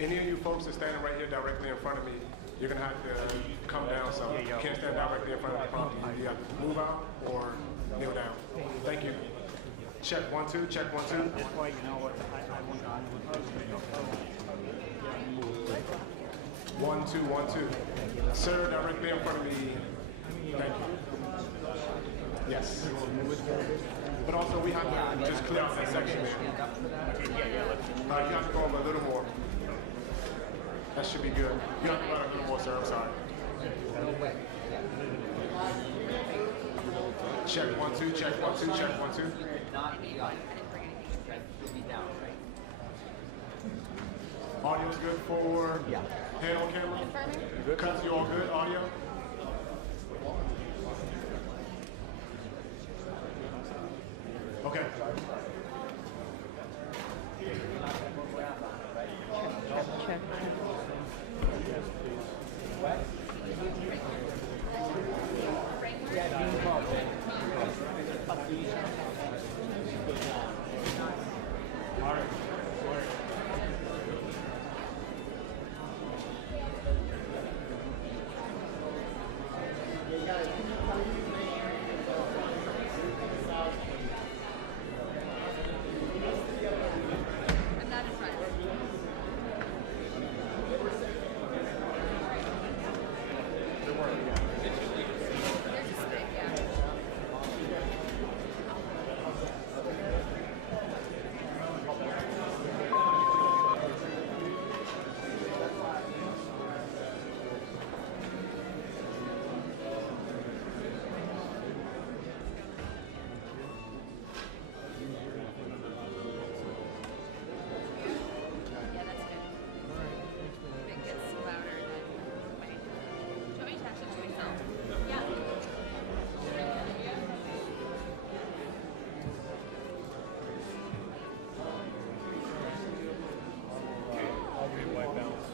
Any of you folks that's standing right here directly in front of me, you're gonna have to come down some. You can't stand directly in front of the prompt. You have to move out or kneel down. Thank you. Check 1 2. Check 1 2. That's why you know what I want to move. 1 2 1 2. Sir, directly in front of me. Thank you. Yes. But also we have to just clear out that section there. You have to go over a little more. That should be good. You have to go a little more, sir. I'm sorry. Check 1 2. Check 1 2. Check 1 2. Audio's good for head on camera? Cuts, you all good? Audio? Okay. Check. All right. I'm not in front. There's a stick, yeah. Yeah, that's good. It gets louder than when do you want me to attach it to myself? Yeah. White balance.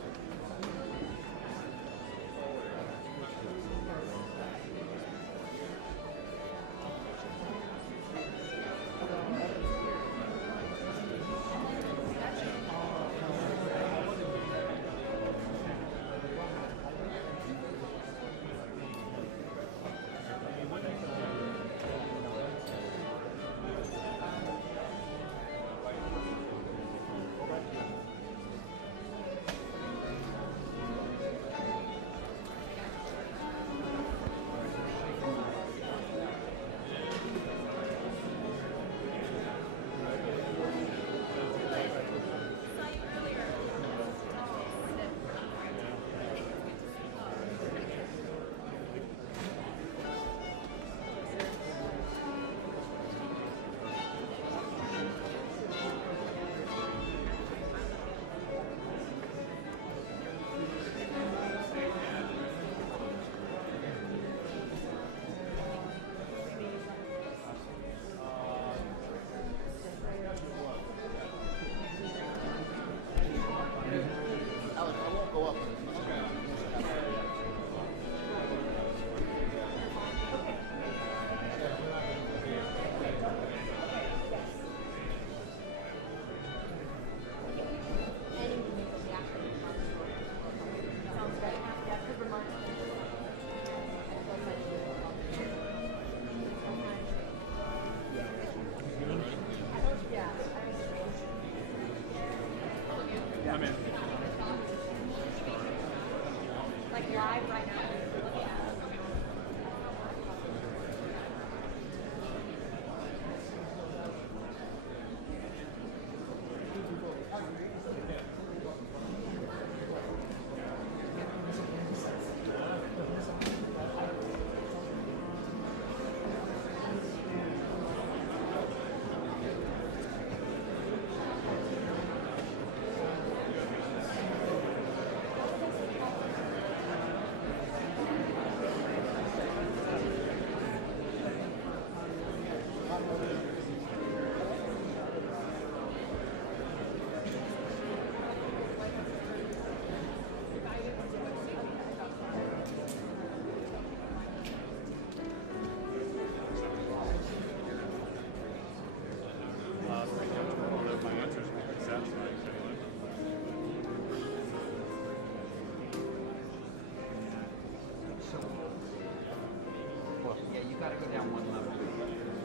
Alex, I won't go up. I'm in. Like live right now.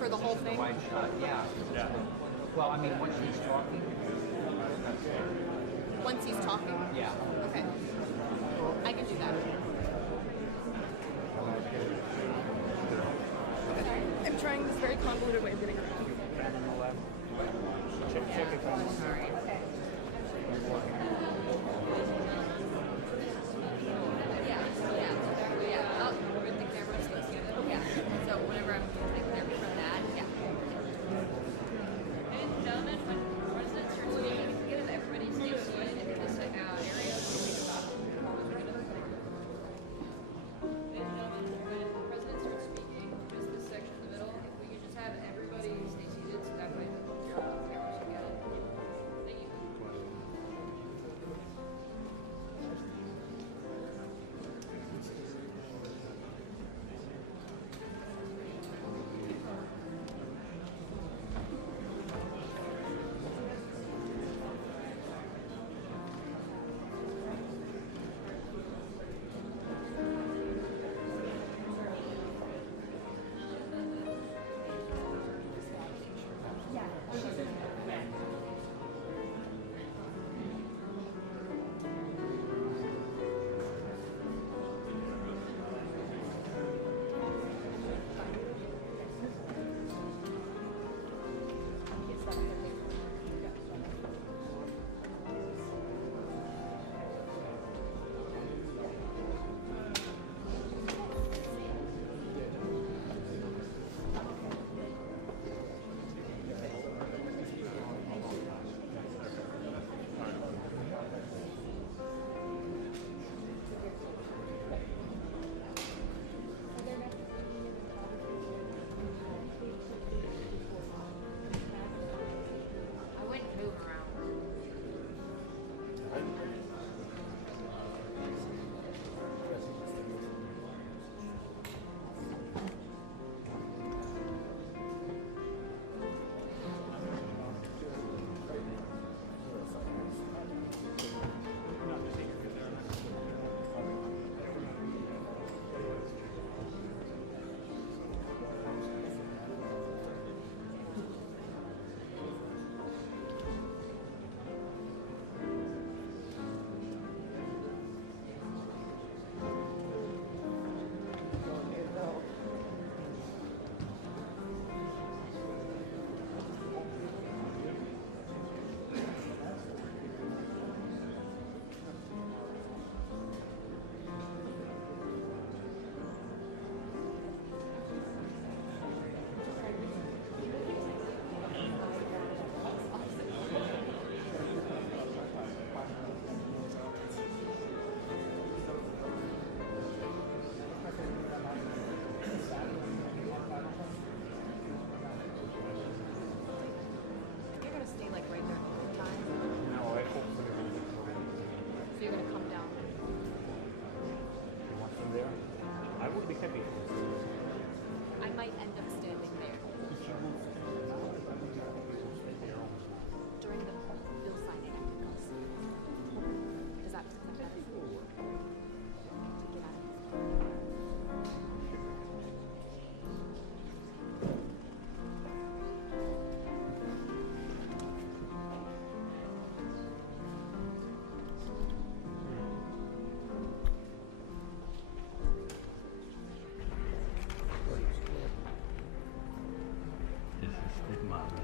For the whole thing? Wide shot, yeah. Yeah. Well, I mean, once he's talking, Once he's talking? yeah. Okay. I can do that. I'm trying this very convoluted way of getting around. Bend on the left. Check it out. Sorry. Yeah. Oh, with the camera supposed to. Yeah. So whenever I'm taking there from that, yeah. Ladies and gentlemen, when President starts speaking, if you get everybody stay seated in this area. Ladies and gentlemen, when the President starts speaking, just this section in the middle, if we could just have everybody stay seated so that way the cameras can get it. Thank you. I wouldn't move around. You're gonna stay like right there the whole time. No, I hope so. So you're gonna come down. You want from there? I would be happy. I might end up standing there during the bill signing activities. Is that better? To get out of this. This is the mother.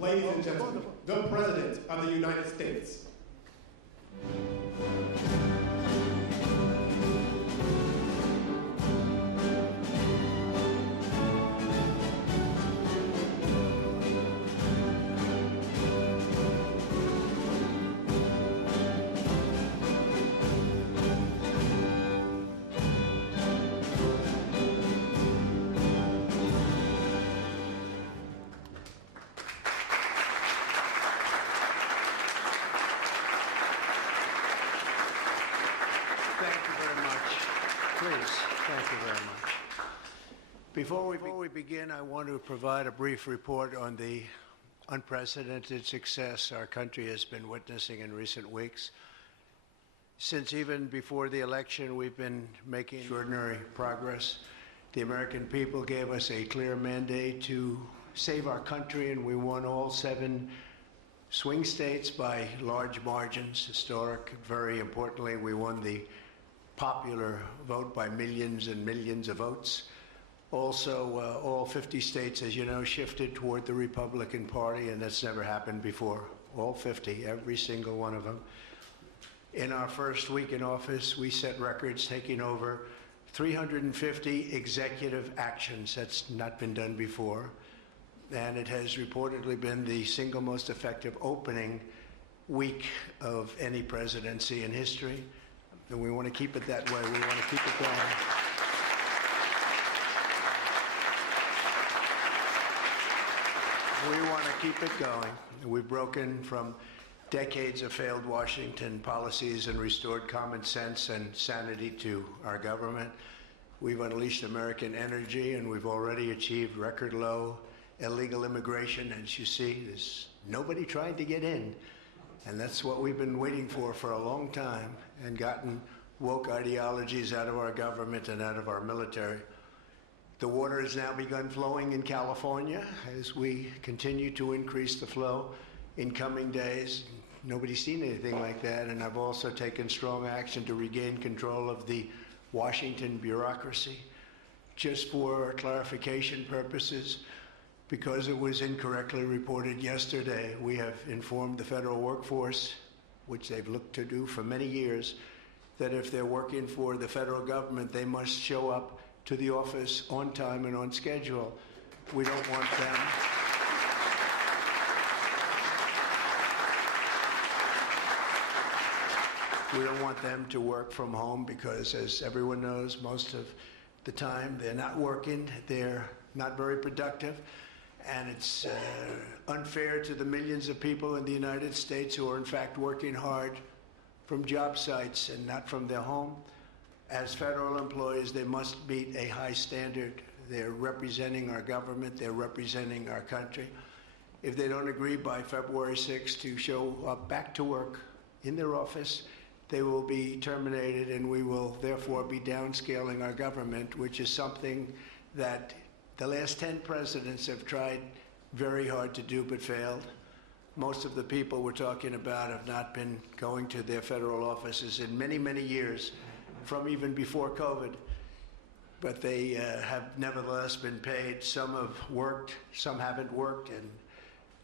Ladies and gentlemen, the President of the United States. Before we begin, I want to provide a brief report on the unprecedented success our country has been witnessing in recent weeks. Since even before the election, we've been making extraordinary progress. The American people gave us a clear mandate to save our country, and we won all 7 swing states by large margins, historic. Very importantly, we won the popular vote by millions and millions of votes. Also, all 50 states, as you know, shifted toward the Republican Party, and that's never happened before. All 50, every single one of them. In our first week in office, we set records, taking over 350 executive actions. That's not been done before. And it has reportedly been the single most effective opening week of any presidency in history. And we want to keep it that way. We want to keep it going. We want to keep it going. We've broken from decades of failed Washington policies and restored common sense and sanity to our government. We've unleashed American energy, and we've already achieved record low illegal immigration. As you see, there's nobody trying to get in. And that's what we've been waiting for a long time, and gotten woke ideologies out of our government and out of our military. The water has now begun flowing in California as we continue to increase the flow in coming days. Nobody's seen anything like that, and I've also taken strong action to regain control of the Washington bureaucracy. Just for clarification purposes, because it was incorrectly reported yesterday, we have informed the federal workforce, which they've looked to do for many years, that if they're working for the federal government, they must show up to the office on time and on schedule. We don't want them. We don't want them to work from home because, as everyone knows, most of the time they're not working, they're not very productive, and it's unfair to the millions of people in the United States who are in fact working hard from job sites and not from their home. As federal employees, they must meet a high standard. They're representing our government, they're representing our country. If they don't agree by February 6th to show up back to work in their office, they will be terminated, and we will therefore be downscaling our government, which is something that the last 10 presidents have tried very hard to do but failed. Most of the people we're talking about have not been going to their federal offices in many, many years, from even before COVID. But they have nevertheless been paid. Some have worked, some haven't worked, and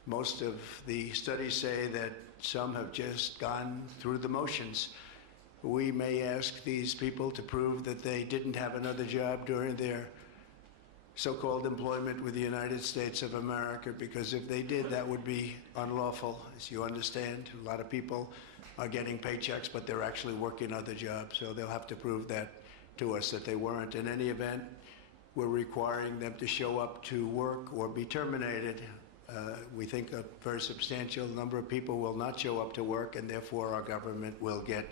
most of the studies say that some have just gone through the motions. We may ask these people to prove that they didn't have another job during their so-called employment with the United States of America, because if they did, that would be unlawful. As you understand, a lot of people are getting paychecks, but they're actually working other jobs, so they'll have to prove that to us, that they weren't. In any event, we're requiring them to show up to work or be terminated. We think a very substantial number of people will not show up to work, and therefore our government will get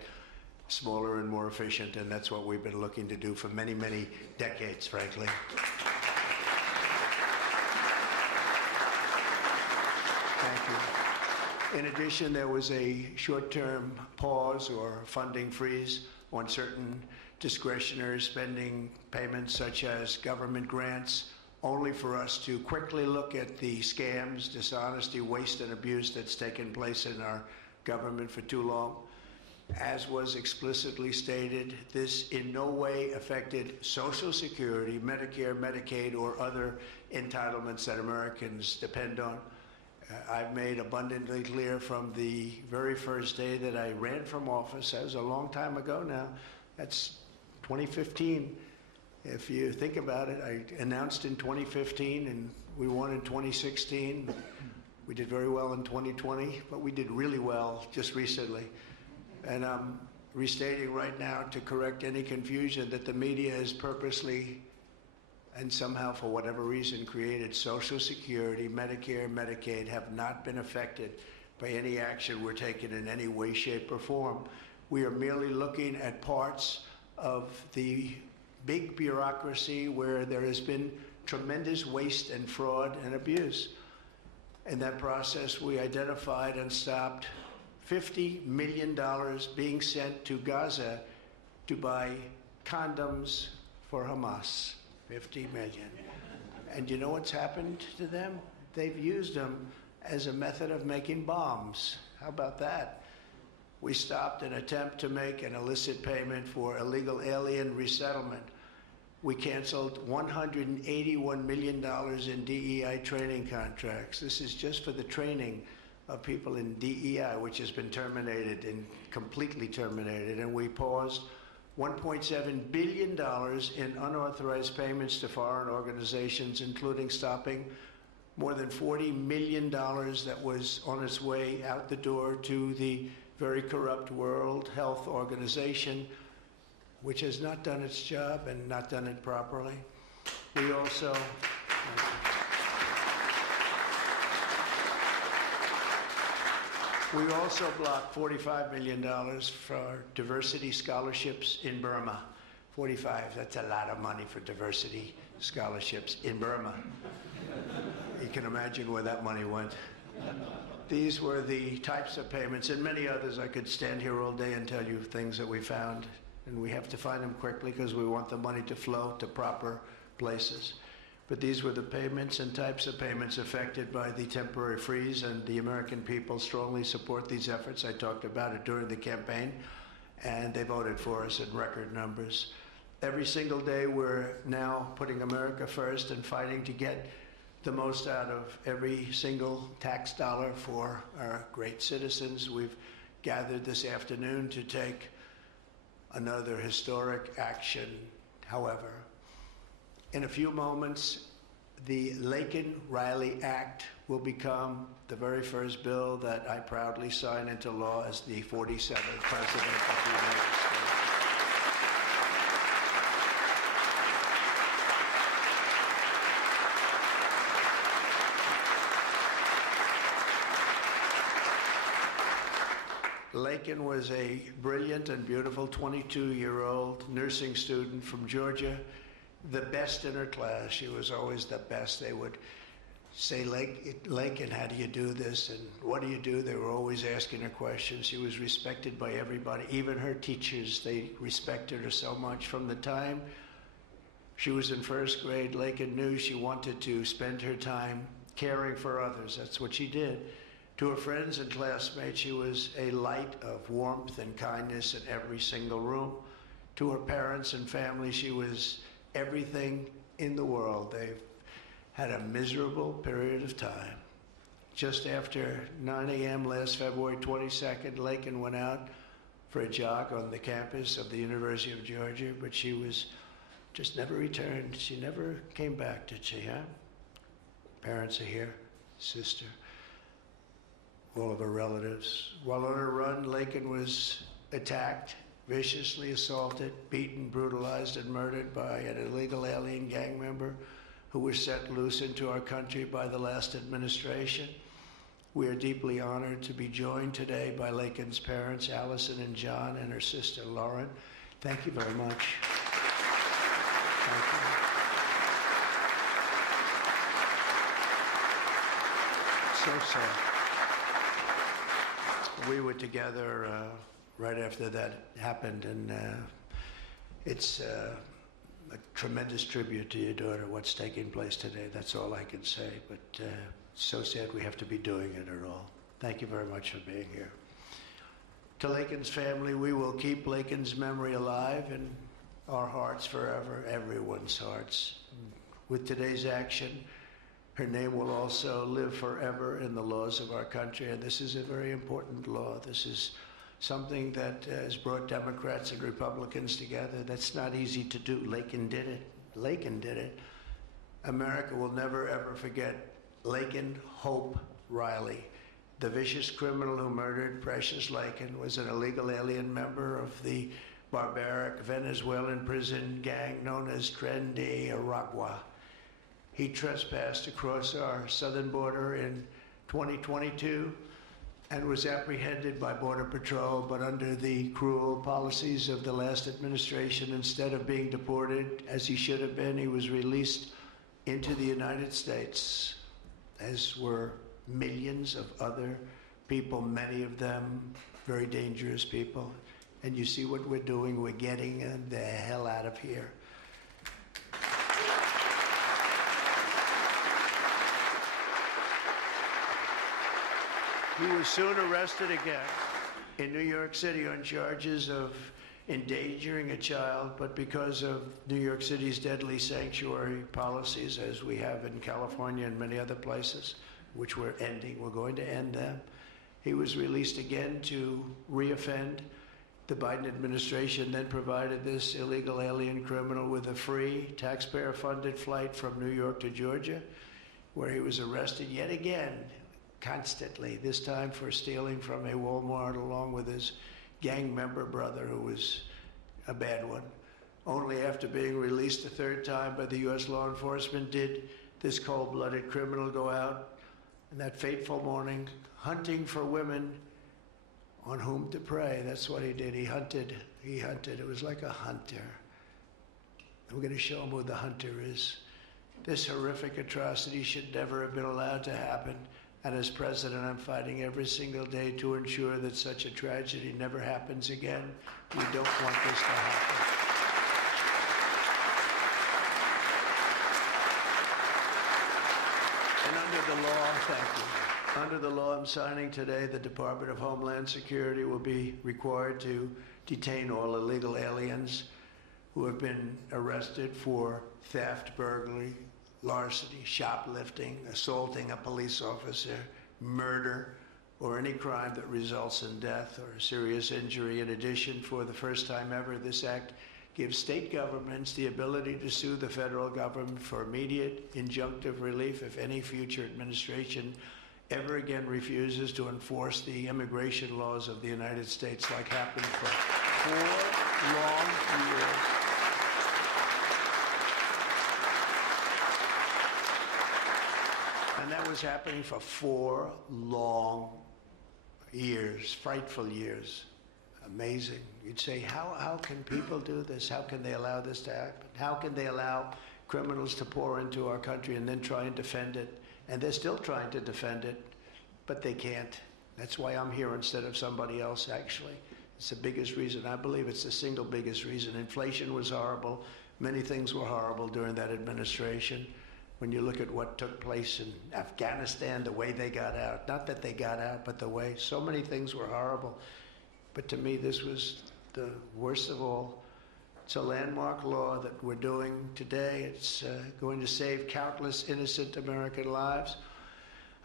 smaller and more efficient, and that's what we've been looking to do for many, many decades, frankly. Thank you. In addition, there was a short-term pause or funding freeze on certain discretionary spending payments, such as government grants, only for us to quickly look at the scams, dishonesty, waste, and abuse that's taken place in our government for too long. As was explicitly stated, this in no way affected Social Security, Medicare, Medicaid, or other entitlements that Americans depend on. I've made abundantly clear from the very first day that I ran from office, that was a long time ago now, that's 2015. If you think about it, I announced in 2015 and we won in 2016. We did very well in 2020, but we did really well just recently. And I'm restating right now to correct any confusion that the media has purposely and somehow, for whatever reason, created Social Security, Medicare, Medicaid have not been affected by any action we're taking in any way, shape, or form. We are merely looking at parts of the big bureaucracy where there has been tremendous waste and fraud and abuse. In that process, we identified and stopped $50 million being sent to Gaza to buy condoms for Hamas. 50 million. And you know what's happened to them? They've used them as a method of making bombs. How about that? We stopped an attempt to make an illicit payment for illegal alien resettlement. We canceled $181 million in DEI training contracts. This is just for the training of people in DEI, which has been terminated and completely terminated. And we paused $1.7 billion in unauthorized payments to foreign organizations, including stopping more than $40 million that was on its way out the door to the very corrupt World Health Organization, which has not done its job and not done it properly. We also blocked $45 million for diversity scholarships in Burma. 45, that's a lot of money for diversity scholarships in Burma. You can imagine where that money went. These were the types of payments, and many others. I could stand here all day and tell you things that we found, and we have to find them quickly because we want the money to flow to proper places. But these were the payments and types of payments affected by the temporary freeze, and the American people strongly support these efforts. I talked about it during the campaign, and they voted for us in record numbers. Every single day, we're now putting America first and fighting to get the most out of every single tax dollar for our great citizens. We've gathered this afternoon to take another historic action. However, in a few moments, the Laken Riley Act will become the very first bill that I proudly sign into law as the 47th President of the United States. Laken was a brilliant and beautiful 22-year-old nursing student from Georgia, the best in her class. She was always the best. They would say, Laken, how do you do this? And what do you do? They were always asking her questions. She was respected by everybody, even her teachers. They respected her so much. From the time she was in first grade, Laken knew she wanted to spend her time caring for others. That's what she did. To her friends and classmates, she was a light of warmth and kindness in every single room. To her parents and family, she was everything in the world. They've had a miserable period of time. Just after 9 a.m. last February 22nd, Laken went out for a jog on the campus of the University of Georgia, but she was just never returned. She never came back, did she, huh? Parents are here, sister, all of her relatives. While on her run, Laken was attacked, viciously assaulted, beaten, brutalized, and murdered by an illegal alien gang member who was set loose into our country by the last administration. We are deeply honored to be joined today by Laken's parents, Allison and John, and her sister, Lauren. Thank you very much. Thank you. So sad. We were together right after that happened, and it's a tremendous tribute to your daughter, what's taking place today. That's all I can say, but it's so sad we have to be doing it at all. Thank you very much for being here. To Laken's family, we will keep Laken's memory alive in our hearts forever, everyone's hearts. With today's action, her name will also live forever in the laws of our country, and this is a very important law. This is something that has brought Democrats and Republicans together. That's not easy to do. Laken did it. Laken did it. America will never, ever forget Laken Hope Riley. The vicious criminal who murdered Precious Laken was an illegal alien member of the barbaric Venezuelan prison gang known as Tren de Aragua. He trespassed across our southern border in 2022, and was apprehended by Border Patrol, but under the cruel policies of the last administration, instead of being deported, as he should have been, he was released into the United States, as were millions of other people, many of them very dangerous people. And you see what we're doing, we're getting them the hell out of here. He was soon arrested again in New York City on charges of endangering a child, but because of New York City's deadly sanctuary policies, as we have in California and many other places, which we're ending, we're going to end them, he was released again to reoffend. The Biden administration then provided this illegal alien criminal with a free, taxpayer-funded flight from New York to Georgia, where he was arrested yet again, constantly, this time for stealing from a Walmart along with his gang member brother, who was a bad one. Only after being released a third time by the U.S. law enforcement did this cold-blooded criminal go out in that fateful morning hunting for women on whom to prey. That's what he did. He hunted. It was like a hunter. And we're going to show him who the hunter is. This horrific atrocity should never have been allowed to happen. And as president, I'm fighting every single day to ensure that such a tragedy never happens again. We don't want this to happen. And under the law, thank you. Under the law I'm signing today, the Department of Homeland Security will be required to detain all illegal aliens who have been arrested for theft, burglary, larceny, shoplifting, assaulting a police officer, murder, or any crime that results in death or serious injury. In addition, for the first time ever, this act gives state governments the ability to sue the federal government for immediate injunctive relief if any future administration ever again refuses to enforce the immigration laws of the United States, like happened for 4 long years. And that was happening for 4 long years, frightful years. Amazing. You'd say, how can people do this? How can they allow this to happen? How can they allow criminals to pour into our country and then try and defend it? And they're still trying to defend it, but they can't. That's why I'm here instead of somebody else, actually. It's the biggest reason. I believe it's the single biggest reason. Inflation was horrible. Many things were horrible during that administration. When you look at what took place in Afghanistan, the way they got out, not that they got out, but the way, so many things were horrible. But to me, this was the worst of all. It's a landmark law that we're doing today. It's going to save countless innocent American lives.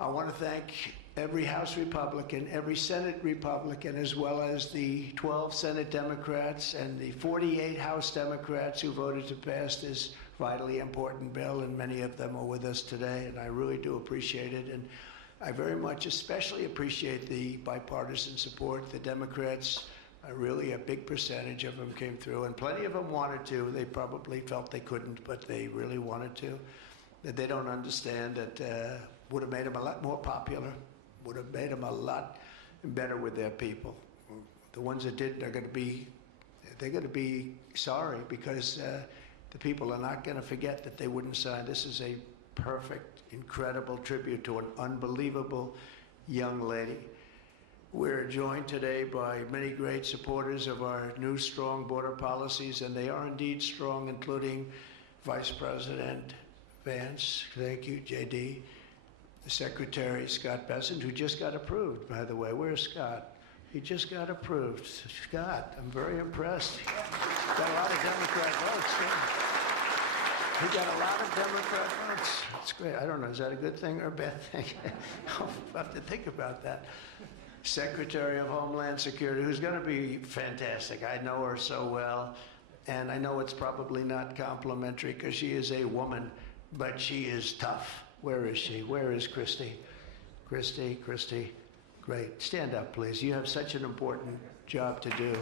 I want to thank every House Republican, every Senate Republican, as well as the 12 Senate Democrats and the 48 House Democrats who voted to pass this vitally important bill, and many of them are with us today, and I really do appreciate it. And I very much especially appreciate the bipartisan support. The Democrats, really a big percentage of them came through, and plenty of them wanted to. They probably felt they couldn't, but they really wanted to. That they don't understand that would have made them a lot more popular, would have made them a lot better with their people. The ones that didn't are going to be, they're going to be sorry, because the people are not going to forget that they wouldn't sign. This is a perfect, incredible tribute to an unbelievable young lady. We're joined today by many great supporters of our new strong border policies, and they are indeed strong, including Vice President Vance, thank you, JD, the Secretary Scott Bessent, who just got approved, by the way. Where's Scott? He just got approved. Scott, I'm very impressed. Got a lot of Democrat votes. Yeah. He got a lot of Democrat votes. It's great. I don't know, is that a good thing or a bad thing? I'll have to think about that. Secretary of Homeland Security, who's going to be fantastic. I know her so well, and I know it's probably not complimentary because she is a woman, but she is tough. Where is she? Where is Christy? Christy, great. Stand up, please. You have such an important job to do.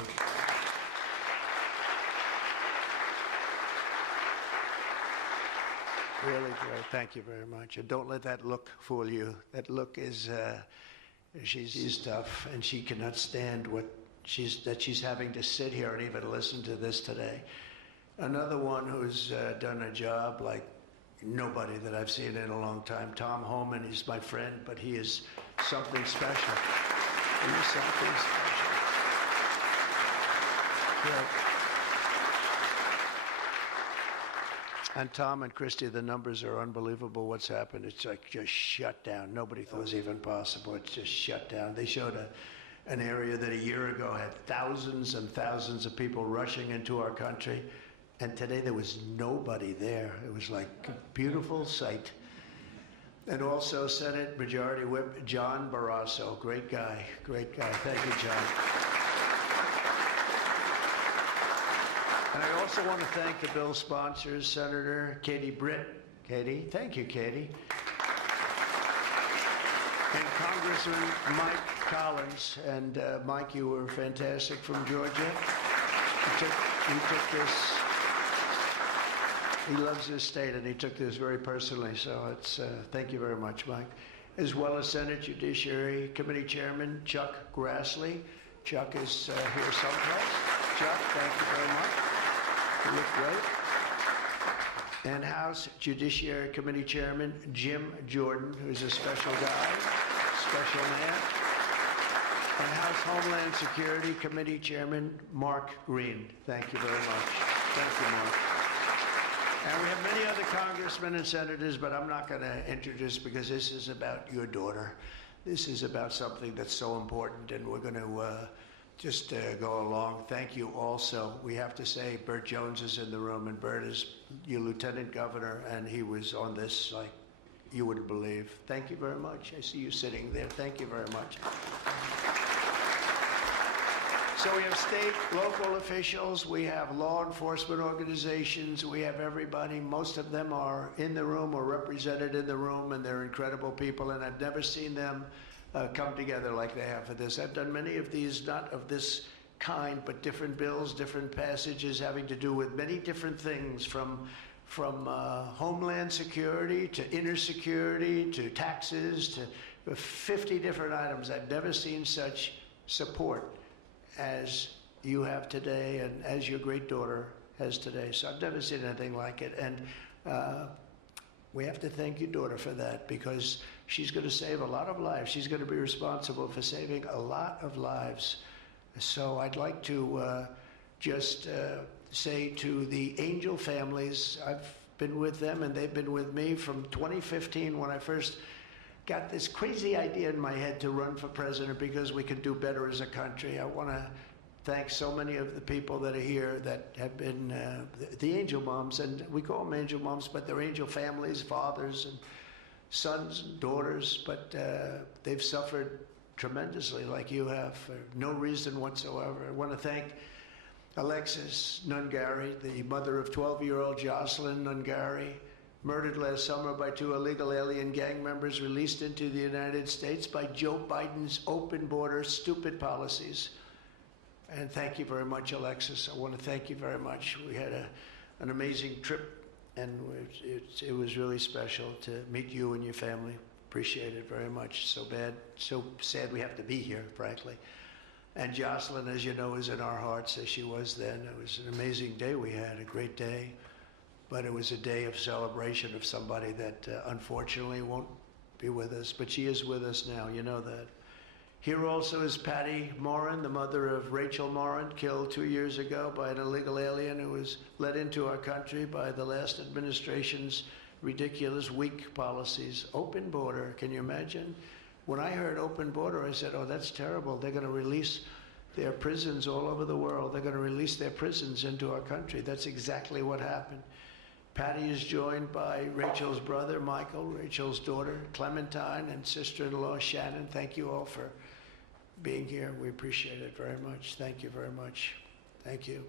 Really great. Thank you very much. And don't let that look fool you. That look is She's tough, and she cannot stand that she's having to sit here and even listen to this today. Another one who's done a job like nobody that I've seen in a long time, Tom Homan. He's my friend, but he is something special. He is something special. Yeah. And Tom and Christy, the numbers are unbelievable. What's happened? It's like just shut down. Nobody thought it was even possible. It's just shut down. They showed an area that a year ago had thousands and thousands of people rushing into our country. And today there was nobody there. It was like a beautiful sight. And also Senate Majority Whip John Barrasso. Great guy. Great guy. Thank you, John. And I also want to thank the bill sponsors, Senator Katie Britt. Katie, thank you, Katie. And Congressman Mike Collins. And Mike, you were fantastic from Georgia. He took this, he loves this state, and he took this very personally. So it's, thank you very much, Mike. As well as Senate Judiciary Committee Chairman Chuck Grassley. Chuck is here someplace. Chuck, thank you very much. You look great. And House Judiciary Committee Chairman Jim Jordan, who's a special guy, special man. And House Homeland Security Committee Chairman Mark Green. Thank you very much. Thank you, Mark. And we have many other congressmen and senators, but I'm not going to introduce because this is about your daughter. This is about something that's so important, and we're going to just go along. Thank you also. We have to say Burt Jones is in the room, and Burt is your lieutenant governor, and he was on this like you wouldn't believe. Thank you very much. I see you sitting there. Thank you very much. So we have state, local officials, we have law enforcement organizations, we have everybody. Most of them are in the room or represented in the room, and they're incredible people, and I've never seen them come together like they have for this. I've done many of these, not of this kind, but different bills, different passages having to do with many different things, from homeland security to inner security to taxes to 50 different items. I've never seen such support as you have today and as your great daughter has today. So I've never seen anything like it. And we have to thank your daughter for that, because she's going to save a lot of lives. She's going to be responsible for saving a lot of lives. So I'd like to just say to the Angel families, I've been with them and they've been with me from 2015 when I first got this crazy idea in my head to run for president because we could do better as a country. I want to thank so many of the people that are here that have been the angel moms, and we call them angel moms, but they're angel families, fathers and sons and daughters, but they've suffered tremendously like you have for no reason whatsoever. I want to thank Alexis Nungari, the mother of 12-year-old Jocelyn Nungari, murdered last summer by 2 illegal alien gang members released into the United States by Joe Biden's open border stupid policies. And thank you very much, Alexis. I want to thank you very much. We had an amazing trip, and it was really special to meet you and your family. Appreciate it very much. So sad we have to be here, frankly. And Jocelyn, as you know, is in our hearts as she was then. It was an amazing day we had, a great day. But it was a day of celebration of somebody that unfortunately won't be with us. But she is with us now, you know that. Here also is Patty Morin, the mother of Rachel Morin, killed 2 years ago by an illegal alien who was let into our country by the last administration's ridiculous, weak policies. Open border, can you imagine? When I heard open border, I said, oh, that's terrible. They're going to release their prisons all over the world. They're going to release their prisons into our country. That's exactly what happened. Patty is joined by Rachel's brother, Michael, Rachel's daughter, Clementine, and sister-in-law, Shannon. Thank you all for being here. We appreciate it very much. Thank you very much. Thank you.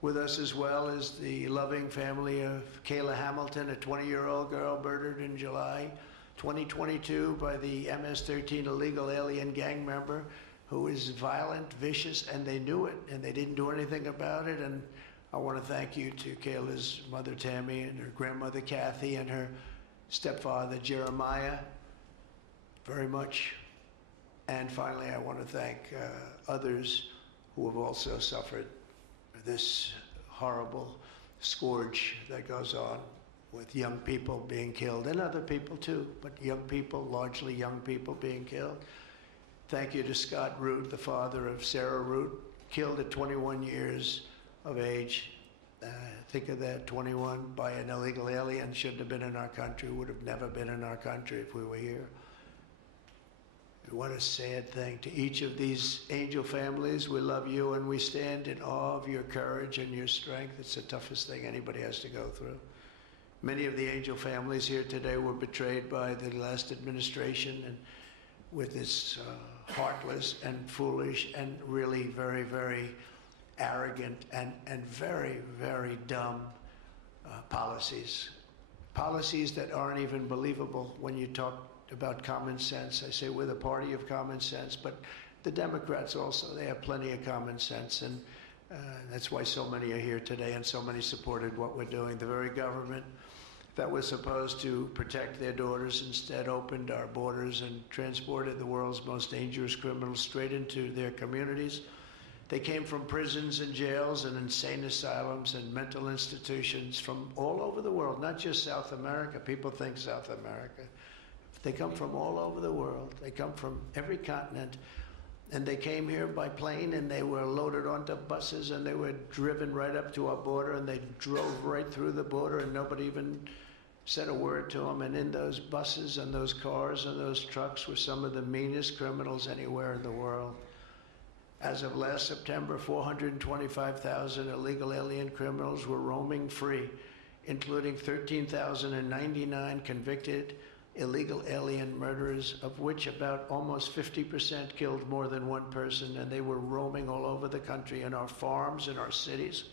With us as well is the loving family of Kayla Hamilton, a 20-year-old girl murdered in July 2022 by the MS-13 illegal alien gang member who is violent, vicious, and they knew it, and they didn't do anything about it. And I want to thank you to Kayla's mother, Tammy, and her grandmother, Kathy, and her stepfather, Jeremiah, very much. And finally, I want to thank others who have also suffered this horrible scourge that goes on with young people being killed, and other people too, but young people, largely young people being killed. Thank you to Scott Root, the father of Sarah Root, killed at 21 years of age. Think of that, 21 by an illegal alien, shouldn't have been in our country, would have never been in our country if we were here. What a sad thing. To each of these angel families, we love you and we stand in awe of your courage and your strength. It's the toughest thing anybody has to go through. Many of the angel families here today were betrayed by the last administration and with its heartless and foolish and really very, very arrogant and very, very dumb policies. Policies that aren't even believable when you talk about common sense. I say we're the party of common sense, but the Democrats also, they have plenty of common sense, and that's why so many are here today and so many supported what we're doing. The very government that was supposed to protect their daughters instead opened our borders and transported the world's most dangerous criminals straight into their communities. They came from prisons and jails and insane asylums and mental institutions from all over the world, not just South America. People think South America. They come from all over the world. They come from every continent. And they came here by plane, and they were loaded onto buses, and they were driven right up to our border, and they drove right through the border, and nobody even said a word to them. And in those buses and those cars and those trucks were some of the meanest criminals anywhere in the world. As of last September, 425,000 illegal alien criminals were roaming free, including 13,099 convicted illegal alien murderers, of which about almost 50% killed more than one person, and they were roaming all over the country in our farms, in our cities.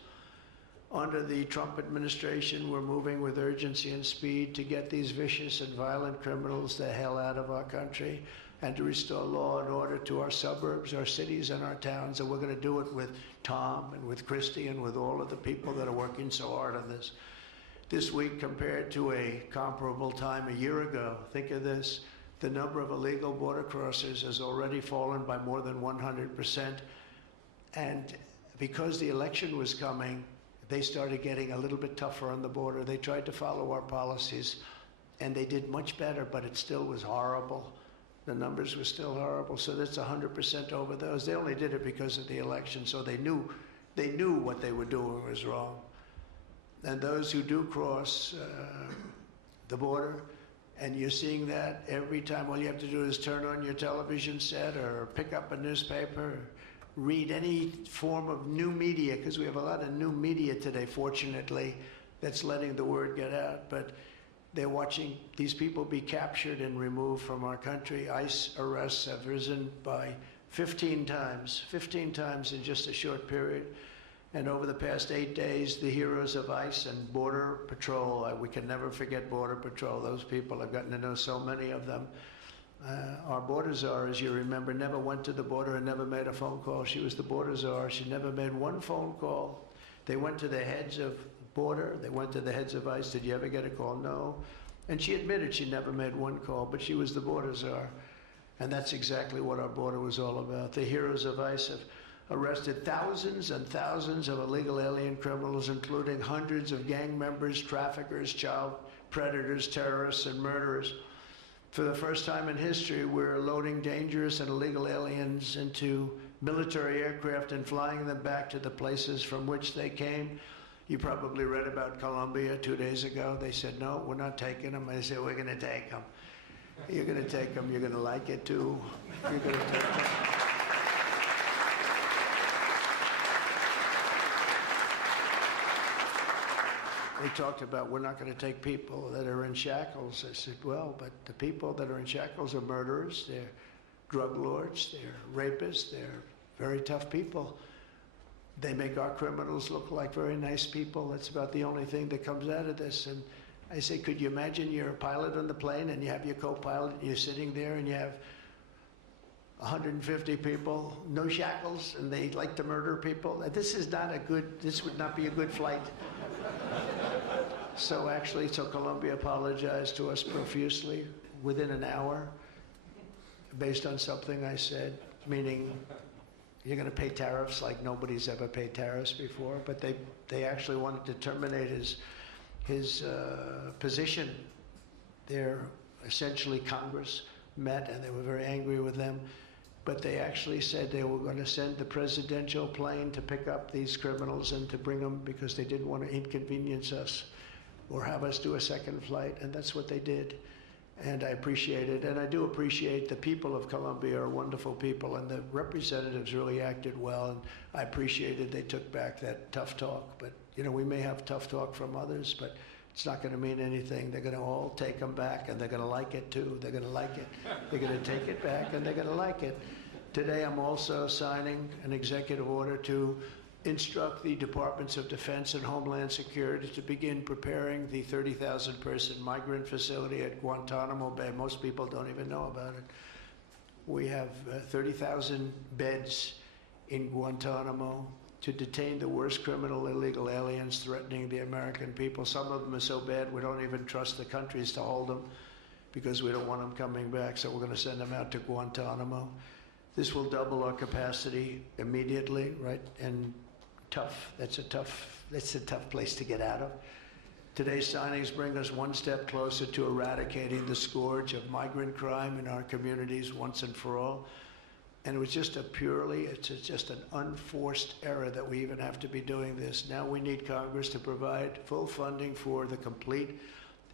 Under the Trump administration, we're moving with urgency and speed to get these vicious and violent criminals the hell out of our country and to restore law and order to our suburbs, our cities, and our towns. And we're going to do it with Tom and with Christy and with all of the people that are working so hard on this. This week, compared to a comparable time a year ago, think of this, the number of illegal border crossers has already fallen by more than 100%. And because the election was coming, they started getting a little bit tougher on the border. They tried to follow our policies, and they did much better, but it still was horrible. The numbers were still horrible, so that's 100% over those. They only did it because of the election, so they knew what they were doing was wrong. And those who do cross the border, and you're seeing that every time, all you have to do is turn on your television set or pick up a newspaper, or read any form of new media, because we have a lot of new media today, fortunately, that's letting the word get out. But they're watching these people be captured and removed from our country. ICE arrests have risen by 15 times in just a short period. And over the past 8 days, the heroes of ICE and Border Patrol, we can never forget Border Patrol. Those people, I've gotten to know so many of them. Our border czar, as you remember, never went to the border and never made a phone call. She was the border czar. She never made one phone call. They went to the heads of border. They went to the heads of ICE. Did you ever get a call? No. And she admitted she never made one call, but she was the border czar. And that's exactly what our border was all about. The heroes of ICE have arrested thousands and thousands of illegal alien criminals, including hundreds of gang members, traffickers, child predators, terrorists, and murderers. For the first time in history, we're loading dangerous and illegal aliens into military aircraft and flying them back to the places from which they came. You probably read about Colombia 2 days ago. They said, no, we're not taking them. I said, we're going to take them. You're going to take them. You're going to like it, too. You're going to take them. They talked about, we're not going to take people that are in shackles. I said, well, but the people that are in shackles are murderers, they're drug lords, they're rapists, they're very tough people. They make our criminals look like very nice people. That's about the only thing that comes out of this. And I say, could you imagine you're a pilot on the plane and you have your co-pilot and you're sitting there and you have 150 people, no shackles, and they like to murder people? This would not be a good flight. So Colombia apologized to us profusely within an hour. based on something I said, meaning you're going to pay tariffs like nobody's ever paid tariffs before, but they actually wanted to terminate his position. They're essentially Congress met and they were very angry with them, but they actually said they were going to send the presidential plane to pick up these criminals and to bring them because they didn't want to inconvenience us or have us do a second flight, and that's what they did. And I appreciate it, and I do appreciate the people of Colombia are wonderful people, and the representatives really acted well, and I appreciated they took back that tough talk. But, you know, we may have tough talk from others, but it's not going to mean anything. They're going to all take them back, and they're going to like it, too. They're going to like it. They're going to take it back, and they're going to like it. Today, I'm also signing an executive order to instruct the Departments of Defense and Homeland Security to begin preparing the 30,000-person migrant facility at Guantanamo Bay. Most people don't even know about it. We have 30,000 beds in Guantanamo to detain the worst criminal illegal aliens threatening the American people. Some of them are so bad we don't even trust the countries to hold them because we don't want them coming back, so we're going to send them out to Guantanamo. This will double our capacity immediately, right? And tough. That's a tough place to get out of. Today's signings bring us one step closer to eradicating the scourge of migrant crime in our communities once and for all. And it was just it's just an unforced error that we even have to be doing this. Now we need Congress to provide full funding for the complete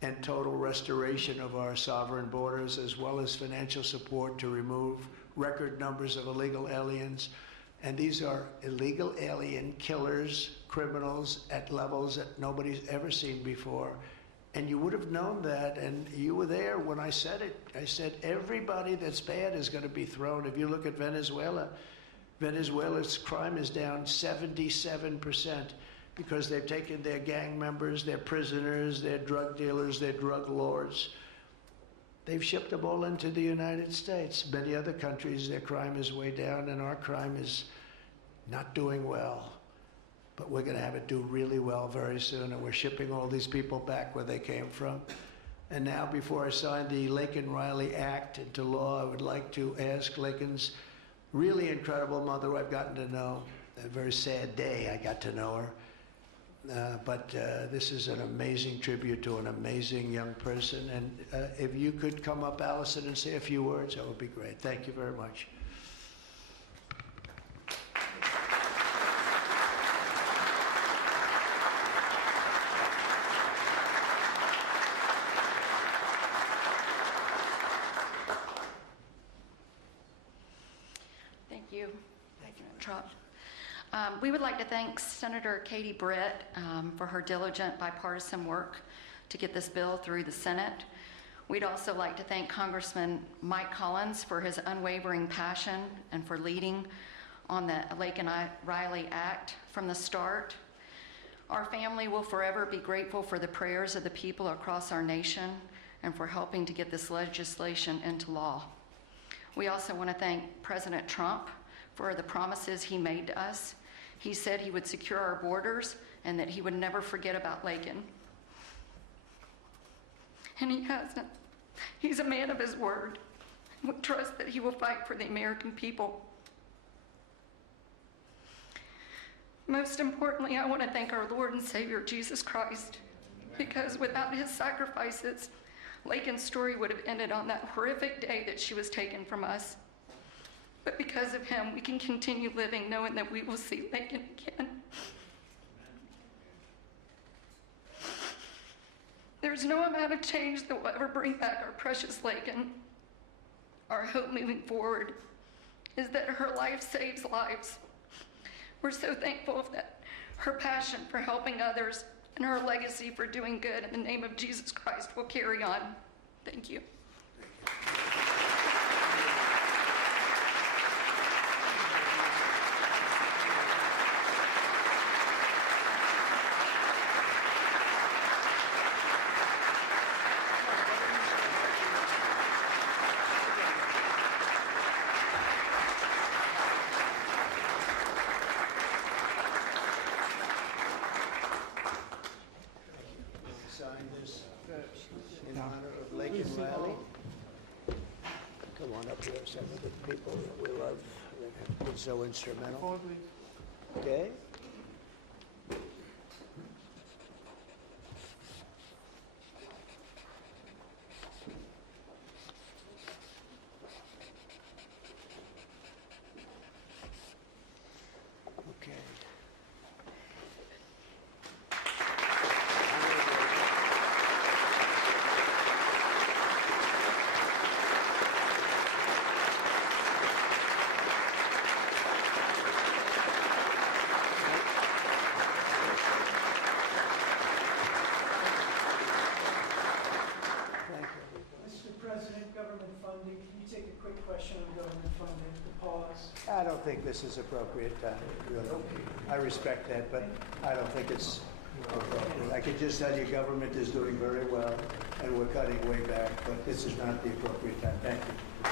and total restoration of our sovereign borders, as well as financial support to remove record numbers of illegal aliens. And these are illegal alien killers, criminals at levels that nobody's ever seen before. And you would have known that, and you were there when I said it. I said everybody that's bad is going to be thrown. If you look at Venezuela, Venezuela's crime is down 77% because they've taken their gang members, their prisoners, their drug dealers, their drug lords. They've shipped them all into the United States. Many other countries, their crime is way down, and our crime is not doing well. But we're going to have it do really well very soon, and we're shipping all these people back where they came from. And now, before I sign the Laken Riley Act into law, I would like to ask Laken's really incredible mother, who I've gotten to know. A very sad day I got to know her. But this is an amazing tribute to an amazing young person. And if you could come up, Allison, and say a few words, that would be great. Thank you very much. Thank you, Trump. We would like to thank Senator Katie Britt for her diligent bipartisan work to get this bill through the Senate. We'd also like to thank Congressman Mike Collins for his unwavering passion and for leading on the Laken Riley Act from the start. Our family will forever be grateful for the prayers of the people across our nation and for helping to get this legislation into law. We also want to thank President Trump for the promises he made to us. He said he would secure our borders and that he would never forget about Laken. And he hasn't. He's a man of his word. We trust that he will fight for the American people. Most importantly, I want to thank our Lord and Savior, Jesus Christ, because without his sacrifices, Laken's story would have ended on that horrific day that she was taken from us. But because of him, we can continue living knowing that we will see Laken again. There's no amount of change that will ever bring back our precious Laken. Our hope moving forward is that her life saves lives. We're so thankful that her passion for helping others and her legacy for doing good in the name of Jesus Christ will carry on. Thank you. Sign this in honor of Laken Riley. Come on up here, some of the people that we love that have been so instrumental. Okay? Okay. Thank you. Mr. President, government funding, can you take a quick question on government funding, the pause? I don't think this is appropriate time, really. I respect that, but I don't think it's appropriate. I can just tell you, government is doing very well, and we're cutting way back, but this is not the appropriate time. Thank you.